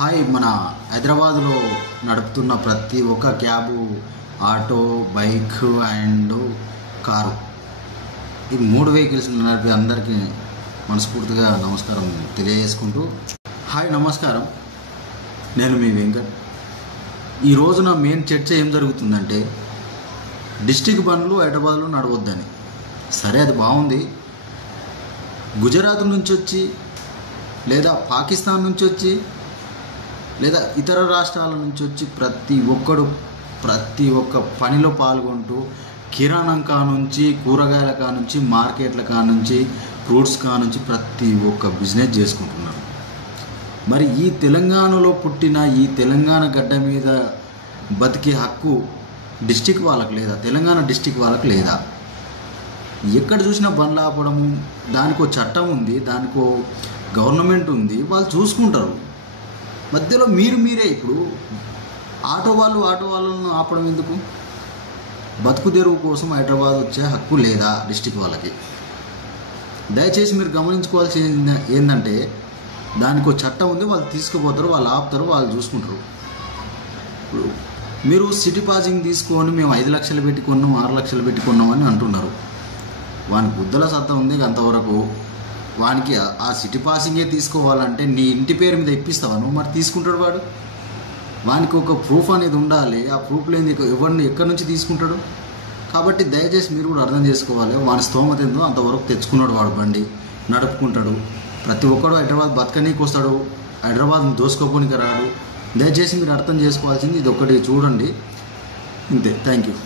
Hi మన హైదరాబాద్లో నడుపుతున్న ప్రతి ఒక్క cab, auto, bike and car, ఈ 3 వెహికల్స్ నడిపే అందరికీ మనస్ఫూర్తిగా నమస్కారం తెలియజేసుకుంటూ, హాయ్ నమస్కారం, నేను మీ వెంకట్. ఈ రోజున మెయిన్ చర్చ ఏం జరుగుతుందంటే, డిస్టిక్ బండ్లు హైదరాబాద్లో నడవద్దని. సరే, అది బాగుంది. గుజరాత్ నుంచి వచ్చి, లేదా పాకిస్తాన్ నుంచి వచ్చి, లేదా ఇతర రాష్ట్రాల నుంచి వచ్చి ప్రతి ఒక్క పనిలో పాల్గొంటూ, కిరాణం నుంచి, కూరగాయల నుంచి, మార్కెట్ల నుంచి, ఫ్రూట్స్ నుంచి ప్రతి ఒక్క బిజినెస్ చేసుకుంటున్నారు. మరి ఈ తెలంగాణలో పుట్టిన, ఈ తెలంగాణ గడ్డ మీద బతికే హక్కు డిస్టిక్ వాళ్ళకు లేదా? తెలంగాణ డిస్టిక్ వాళ్ళకు లేదా? ఎక్కడ చూసినా బండ్లు ఆపడము, దానికో చట్టం ఉంది, దానికో గవర్నమెంట్ ఉంది, వాళ్ళు చూసుకుంటారు. మధ్యలో మీరే ఇప్పుడు ఆటో వాళ్ళను ఆపడం ఎందుకు? బతుకు తెరువు కోసం హైదరాబాద్ వచ్చే హక్కు లేదా డిస్టిక్ వాళ్ళకి? దయచేసి మీరు గమనించుకోవాల్సింది ఏంటంటే, దానికో చట్టం ఉంది, వాళ్ళు తీసుకుపోతారు, వాళ్ళు ఆపుతారు, వాళ్ళు చూసుకుంటారు. ఇప్పుడు మీరు సిటీ పాసింగ్ తీసుకొని మేము 5 లక్షలు పెట్టి కొన్నాం, 6 లక్షలు పెట్టి కొన్నాం అని అంటున్నారు. వానికి బుద్ధల సత్తా ఉంది అంతవరకు. వానికి ఆ సిటీ పాసింగే తీసుకోవాలంటే నీ ఇంటి పేరు మీద ఇప్పిస్తావా నువ్వు? మరి తీసుకుంటాడు వాడు. వానికి ఒక ప్రూఫ్ అనేది ఉండాలి. ఆ ప్రూఫ్ లేని ఎవరిని ఎక్కడి నుంచి తీసుకుంటాడు? కాబట్టి దయచేసి మీరు కూడా అర్థం చేసుకోవాలి. వాని స్తోమత ఏందో అంతవరకు తెచ్చుకున్నాడు వాడు, బండి నడుపుకుంటాడు. ప్రతి ఒక్కడు హైదరాబాద్ బతకనీకి వస్తాడు, హైదరాబాద్ని దోసుకోపోనికి రాడు. దయచేసి మీరు అర్థం చేసుకోవాల్సింది ఇది ఒకటి చూడండి. ఇంతే. Thank you.